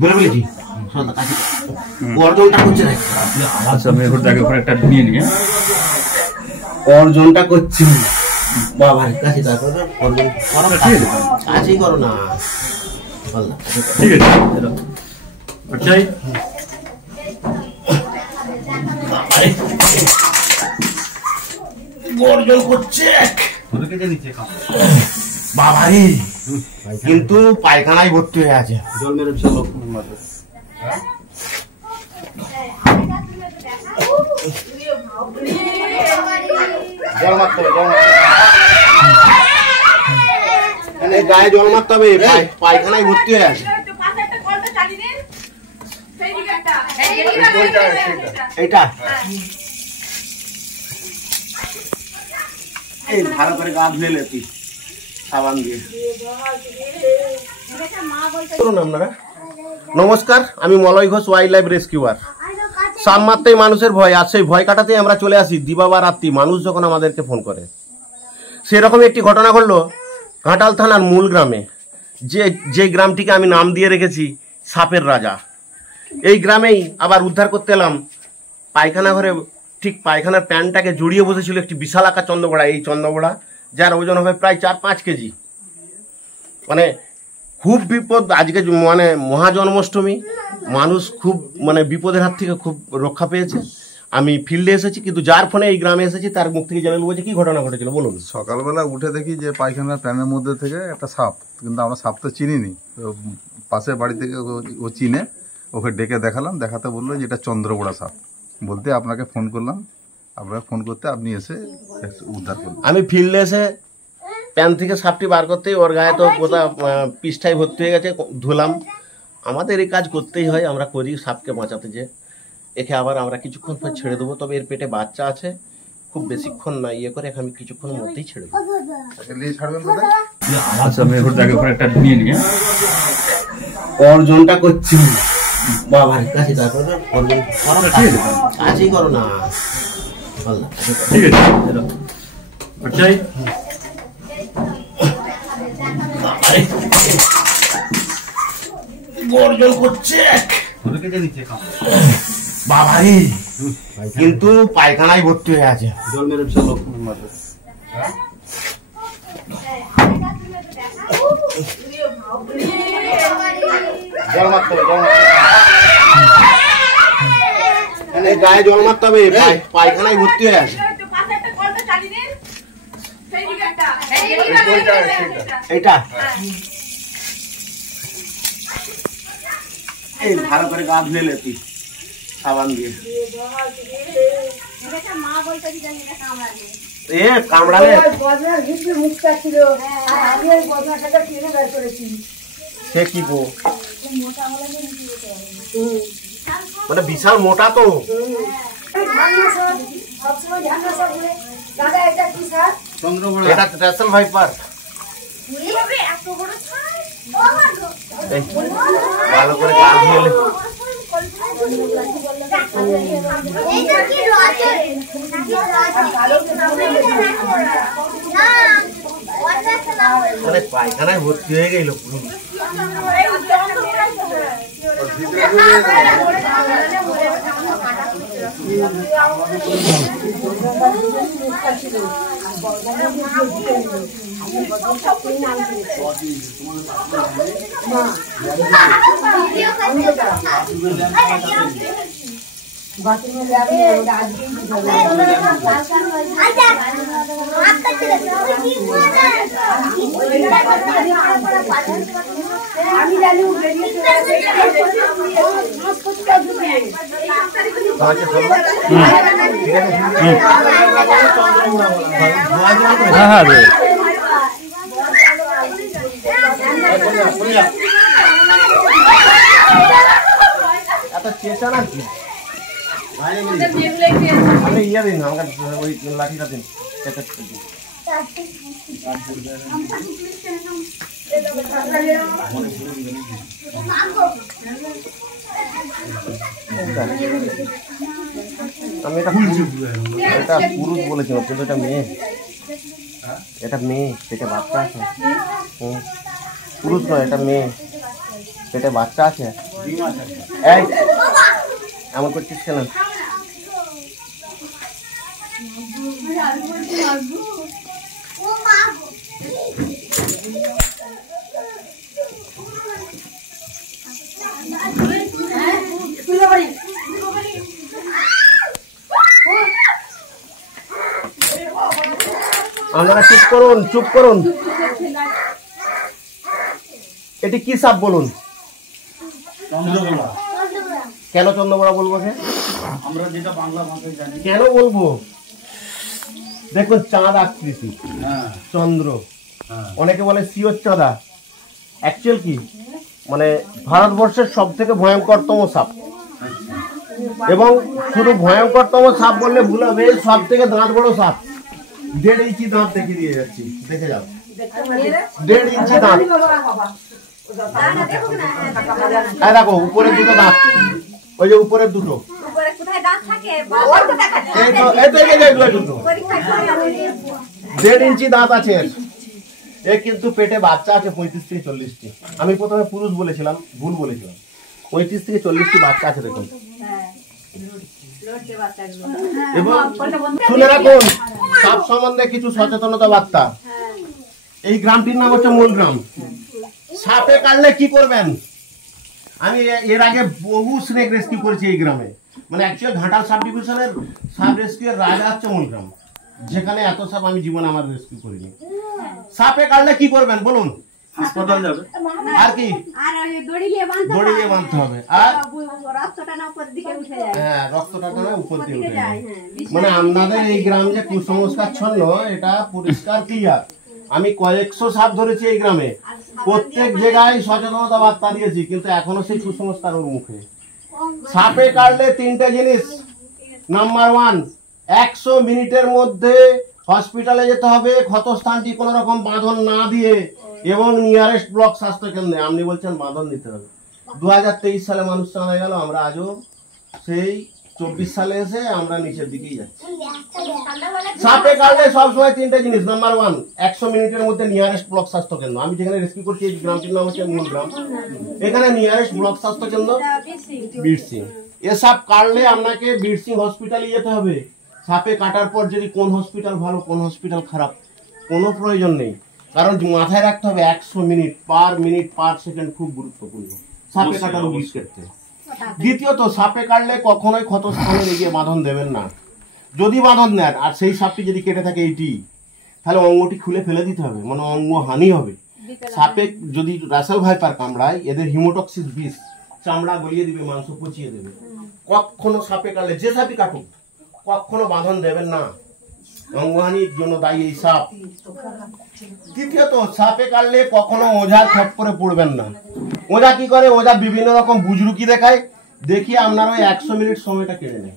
বলে বলেছি অর্জনটা করছে না। আচ্ছা আমি ওটাকে ওখানে একটা নিয়ে নিয়ে অর্জনটা করছি বাবার কাছে, তারপরে অর্জন কাছেই করো না। ঠিক আছে ওটাই অর্জন করছে বাবাই, কিন্তু পায়খানায় ভর্তি হয়ে আছে। জল মেরে গায়ে জল মারতে হবে, পায়খানায় ভর্তি হয়ে আছে। এইটা এই ভালো করে গা ধুয়ে নে তুই সাবান দিয়ে। আপনারা নমস্কার, আমি Malay Ghosh, wild life rescuer. সাপ মারতেই মানুষের ভয়, আর সেই ভয় কাটাতেই আমরা চলে আসি দিবা বা রাত্রি মানুষ যখন আমাদেরকে ফোন করে। সেরকম একটি ঘটনা ঘটলো ঘাটাল থানার মূল গ্রামে, যে গ্রামটিকে আমি নাম দিয়ে রেখেছি সাপের রাজা। এই গ্রামেই আবার উদ্ধার করতে এলাম পায়খানা ঘরে, ঠিক পায়খানার প্যান্টটাকে জড়িয়ে বসেছিল একটি বিশাল আকার চন্দ্রবড়া। এই চন্দ্রবড়া যার ওজন হবে প্রায় 4-5 কেজি। মানে খুব বিপদ আজকে, মানে মহাজন্মাষ্টমী, মানুষ খুব মানে বিপদের হাত থেকে খুব রক্ষা পেয়েছে। আমি ফিল্ডে এসেছি, কিন্তু যার ফোনে এই গ্রামে এসেছি তার মুখ থেকে জেনে নেবো যে কি ঘটনা ঘটেছিল। বলুন। সকালবেলা উঠে দেখি যে পায়খানার প্যানের মধ্যে থেকে একটা সাপ, কিন্তু আমরা সাপ তো চিনিনি। পাশের বাড়ি থেকে ও চিনে, ওকে ডেকে দেখালাম, দেখাতে বললো যে এটা চন্দ্রবড়া সাপ। বলতে আপনাকে ফোন করলাম, আপনাকে ফোন করতে আপনি এসে উদ্ধার করলেন। আমি ফিল্ডে এসে প্যান থেকে সাপটি বার করতেই ওর গায়ে তো কোথা পিষ্ঠায় ভর্তি হয়ে গেছে, ধুলাম। আমাদের এই কাজ করতেই হয়, আমরা করি সাপকে বাঁচাতে। যে একে আবার আমরা কিছুক্ষণ পর ছেড়ে দেবো, তবে এর পেটে বাচ্চা আছে, খুব বেশিক্ষণ না ইয়ে করে আমি কিছুক্ষণের মধ্যেই ছেড়ে দেবো। আচ্ছা আমি ওটাকে ওখানে একটা নিয়ে নিয়ে অর্জনটা করছি বাবার কাছে, তারপরে অর্জন কাছেই করো না। ঠিক আছে ওটাই অর্জন করছে বাবাই, কিন্তু পায়খানায় ভর্তি হয়ে আছে। জল মেরে গায়ে জল মারতে হবে, পায়খানায় ভর্তি হয়ে আছে। এইটা এই ভালো করে গা ধুয়ে নে তুই সাবান দিয়ে। কামড়ালে সে কি গো, মানে বিশাল মোটা তো। এটা ট্রাসেল ভাইপার। ভালো করে গা ধুয়ে নে। মানে পায়খানায় ভর্তি হয়ে গেল পুরো। চেঁচা না কি ইয়ে দিন আমাকে ওই লাঠিটা দিন। আমি এটা পুরুষ বলেছিলাম, কিন্তু এটা মেয়ে। এটা মেয়ে, পেটে বাচ্চা আছে। পুরুষ নয়, এটা মেয়ে। পেটে বাচ্চা আছে? এই এমন করছিস কেন? আপনারা চুপ করুন, চুপ করুন। এটি কি সাপ বলুন? কেন চন্দ্রবড়া বলবো? আমরা যেটা বাংলা ভাষায় জানি। কেন বলবো? দেখুন, চাঁদ আকৃতি, চন্দ্র, অনেকে বলে শিওর চাঁদা। অ্যাকচুয়াল কি মানে ভারতবর্ষের সব থেকে ভয়ঙ্করতম সাপ, এবং শুধু ভয়ঙ্করতম সাপ বললে ভুল হবে, সব থেকে দাঁত বড় সাপ। 1.5 ইঞ্চি দাঁত দেখিয়ে দিয়ে যাচ্ছি, দেখে যাও। 1.5 ইঞ্চি দাঁত। দেখো উপরের দুটো দাঁত, ওই যে উপরের দুটো, দুটো 1.5 ইঞ্চি দাঁত আছে। এ কিন্তু পেটে বাচ্চা আছে 35 থেকে 40টি। আমি প্রথমে পুরুষ বলেছিলাম, ভুল বলেছিলাম। 35 থেকে 40টি বাচ্চা আছে দেখুন। এবং শুনে রাখুন, সাপ সম্বন্ধে কিছু সচেতনতা বার্তা। এই গ্রামটির নাম হচ্ছে মূলগ্রাম। সাপে কাটলে কি করবেন? আমি এর আগে বহু স্নেক রেস্কিউ করেছি এই গ্রামে। মানে অ্যাকচুয়ালি ঘাটাল সাব ডিভিশনের সাব রেস্কিউর রাজা হচ্ছে মূলগ্রাম, যেখানে এত সাপ আমি জীবনে আমার রেস্কিউ করিনি। সাপে কাটলে কি করবেন বলুন? হাসপাতাল যাবে। আর কি? দড়ি দিয়ে বাঁধতে হবে। আর রক্তটা না উপর দিয়ে উঠে যায়। মানে আপনাদের এই গ্রাম যে কুসংস্কারচ্ছন্ন, এটা পরিষ্কার ক্লিয়ার। আমি কয়েকশো সাপ ধরেছি এই গ্রামে, প্রত্যেক জায়গায় সচেতনতা বার্তা দিয়েছি, কিন্তু এখনো সেই কুসংস্কার ওর মুখে। সাপে কাটলে 3টে জিনিস। নাম্বার 1, 100 মিনিটের মধ্যে হসপিটালে যেতে হবে, ক্ষতস্থানটি কোন রকম বাঁধন না দিয়ে, এবং নিয়ারেস্ট ব্লক স্বাস্থ্য কেন্দ্রে। আপনি বলছেন বাঁধন দিতে হবে। 2023 সালে মানুষ মারা গেল, আমরা আজও সেই 24 সালে এসে আমরা নিচের দিকেই যাচ্ছি। সাপে কাটলে সবসময় 3টে জিনিস। নাম্বার 1, 100 মিনিটের মধ্যে নিয়ারেস্ট ব্লক স্বাস্থ্য কেন্দ্র। আমি যেখানে রেস্কিউ করছি এই গ্রামটির নাম হচ্ছে মূলগ্রাম। এখানে নিয়ারেস্ট ব্লক স্বাস্থ্য কেন্দ্র বীরসিং। এ সাপ কাটলে আপনাকে বীরসিং হসপিটালে যেতে হবে। সাপে কাটার পর যদি কোন হসপিটাল ভালো কোন হসপিটাল খারাপ কোনো প্রয়োজন নেই, কারণ মাথায় রাখতে হবে 100 মিনিট পার সেকেন্ড খুব গুরুত্বপূর্ণ সাপে কাটার রোগীর ক্ষেত্রে। দ্বিতীয়ত, সাপে কাটলে কখনোই ক্ষতস্থানে লেগে বাঁধন দেবেন না। যদি বাঁধন নেন আর সেই সাপটি যদি কেটে থাকে এইটি, তাহলে অঙ্গটি খুলে ফেলে দিতে হবে, মানে অঙ্গ হানি হবে। সাপে যদি রাসেল ভাইপার কামড়ায়, এদের হিমোটক্সিস বিষ চামড়া গলিয়ে দিবে, মাংস পচিয়ে দেবে। কখনো সাপে কাটলে, যে সাপই কাটুক, কখনো বাঁধন দেবেন না, অঙ্গহানির জন্য দায়ী এই সাপ। তৃতীয়ত, সাপে কাটলে কখনো ওঝার খপ্পরে পড়বেন না। ওঝা কি করে? ওঝা বিভিন্ন রকম বুজরুকি দেখায়, দেখিয়ে আপনার ওই 100 মিনিট সময়টা কেড়ে নেয়।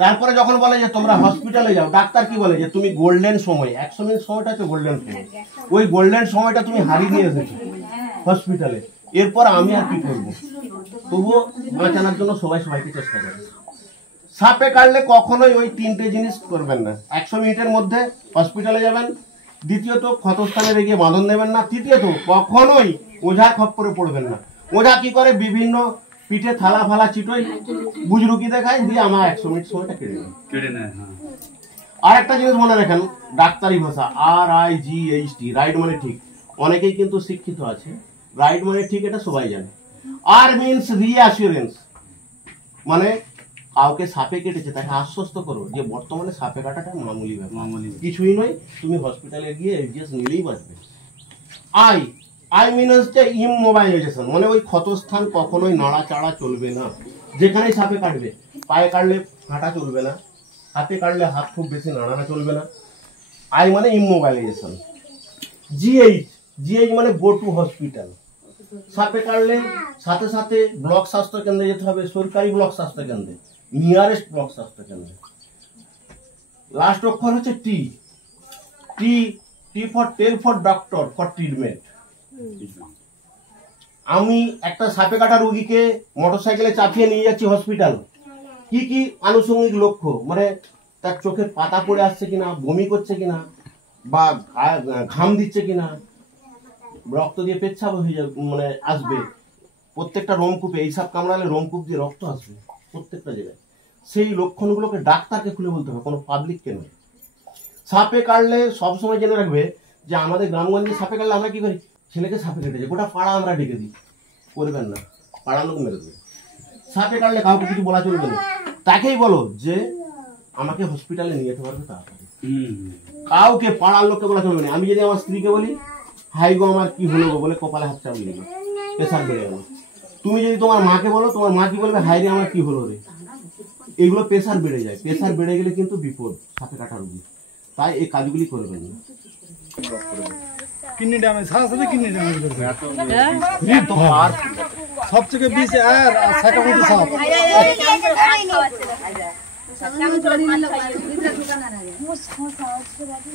তারপরে যখন বলে যে তোমরা হসপিটালে যাও, ডাক্তার কি বলে যে তুমি গোল্ডেন সময়, 100 মিনিট সময়টা হচ্ছে গোল্ডেন সময়, ওই গোল্ডেন সময়টা তুমি হারিয়ে নিয়ে এসেছো হসপিটালে। এরপর আমি আর কি করবো? তবুও বাঁচানোর জন্য সবাইকে চেষ্টা করে। সাপে কাটলে কখনোই ওই 3টে জিনিস করবেন না। 100 মিনিটের মধ্যে হসপিটালে যাবেন। দ্বিতীয়ত, ক্ষতস্থানে রেখে বাঁধন নেবেন না। তৃতীয়ত, কখনোই ওঝা খপ্পরে পড়বেন না। ওঝা কি করে? বিভিন্ন পিঠে থালা ফালা চিটোই বুজরুকি দেখায়, দিয়ে আমার 100 মিনিট সময়টা কেড়ে নেয়। আর একটা জিনিস মনে রাখেন, ডাক্তারি ভাষা RIGHT, রাইট মানে ঠিক। অনেকেই কিন্তু শিক্ষিত আছে, রাইট মানে ঠিক এটা সবাই জানে। আর মিনস রিঅ্যাসুরেন্স, মানে কাউকে সাপে কেটেছে তাকে আশ্বস্ত করো যে বর্তমানে সাপে কাটাটা মামুলি ব্যাপার, কিছুই নয়, তুমি হসপিটালে গিয়ে এডজাস্ট নিলেই বাঁচবে। আই মিন হচ্ছে ইমোবাইলাইজেশন, মানে ওই ক্ষতস্থান কখনোই নাড়াচাড়া চলবে না। যেখানেই সাপে কাটবে, পায়ে কাটলে হাঁটা চলবে না, হাতে কাটলে হাত খুব বেশি নাড়ানো চলবে না। আই মানে ইমোবাইলাইজেশন। জিএইচ মানে গো টু হসপিটাল। সাপে কাটলে সাথে সাথে ব্লক স্বাস্থ্য কেন্দ্রে যেতে হবে, সরকারি ব্লক স্বাস্থ্য কেন্দ্রে, নিয়ারেস্ট ব্লক স্বাস্থ্য কেন্দ্রে। লাস্ট অক্ষর হচ্ছে T for tail for doctor for treatment. আমি একটা সাপে কাটা রোগীকে মোটরসাইকেলে চাপিয়ে নিয়ে যাচ্ছি হসপিটাল, কি কি আনুষঙ্গিক লক্ষ্য, মানে তার চোখের পাতা পড়ে আসছে কিনা, বমি করছে কিনা, বা ঘাম দিচ্ছে কিনা, রক্ত দিয়ে পেচ্ছাপ হয়ে যাবে, মানে আসবে, প্রত্যেকটা রোমকূপে এই সাপ কামড়ালে রোমকূপ দিয়ে রক্ত আসবে প্রত্যেকটা জায়গায়। সেই লক্ষণগুলোকে ডাক্তারকে খুলে বলতে হবে, কোনো পাবলিককে নয়। সাপে কাটলে সবসময় জেনে রাখবে যে আমাদের গ্রামগঞ্জে সাপে কাটলে আমরা কি করি, ছেলেকে সাপে কেটেছে গোটা পাড়া আমরা ডেকে দিই, করবেন না, পাড়ার লোক মেরে দেবে। সাপে কাটলে কাউকে কিছু বলা চলবে না, তাকেই বলো যে আমাকে হসপিটালে নিয়ে যেতে পারবে তাড়াতাড়ি। কাউকে পাড়ার লোককে বলা চলবে না। আমি যদি আমার স্ত্রীকে বলি হাই গো আমার কি হলো গো বলে কপালে হাত চাপিয়ে দিল, প্রেশার বেড়ে গেল। তুমি যদি তোমার মাকে বলো, তোমার মা কি বলবে, হাই রে আমার কি হলো রে। এগুলো প্রেশার বেড়ে যায়, প্রেশার বেড়ে গেলে কিন্তু বিপদ সাপে কাটা রোগী। তাই এই কাজগুলি করবেন না। কিডনি ড্যামেজ, সারা সাথে কিডনি ড্যামেজ করবে। আর সব থেকে বেশি আর সাইকামোটো সাপ।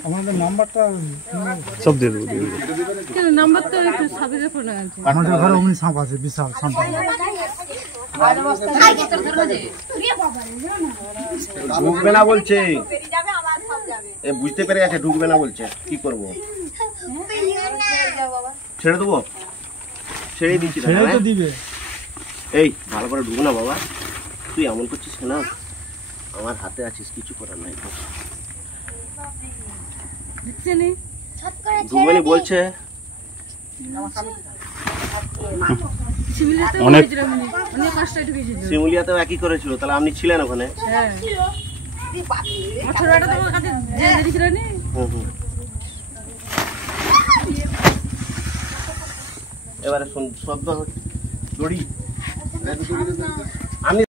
আমাদের নাম্বারটা সব দিয়ে দেবো। নাম্বার তো একটু সাবিরের ফোনে আছে। আমাদের ঘরে অমনি সাপ আছে, বিশাল সাপ। ঢুকবে না বলছে, এ বুঝতে পেরে গেছে ঢুকবে না বলছে, কি করবো, ছেড়ে দেবো, ছেড়ে দিচ্ছি। ছেড়ে তো দিবে। এই ভালো করে ঢুক না বাবা, তুই এমন করছিস না, আমার হাতে আছিস, কিছু করার নাই। ঢুকবে না বলছে, শিমুলিয়াতেও একই করেছিল, তাহলে আপনি ছিলেন ওখানে? এবারে শব্দ দড়ি, আমি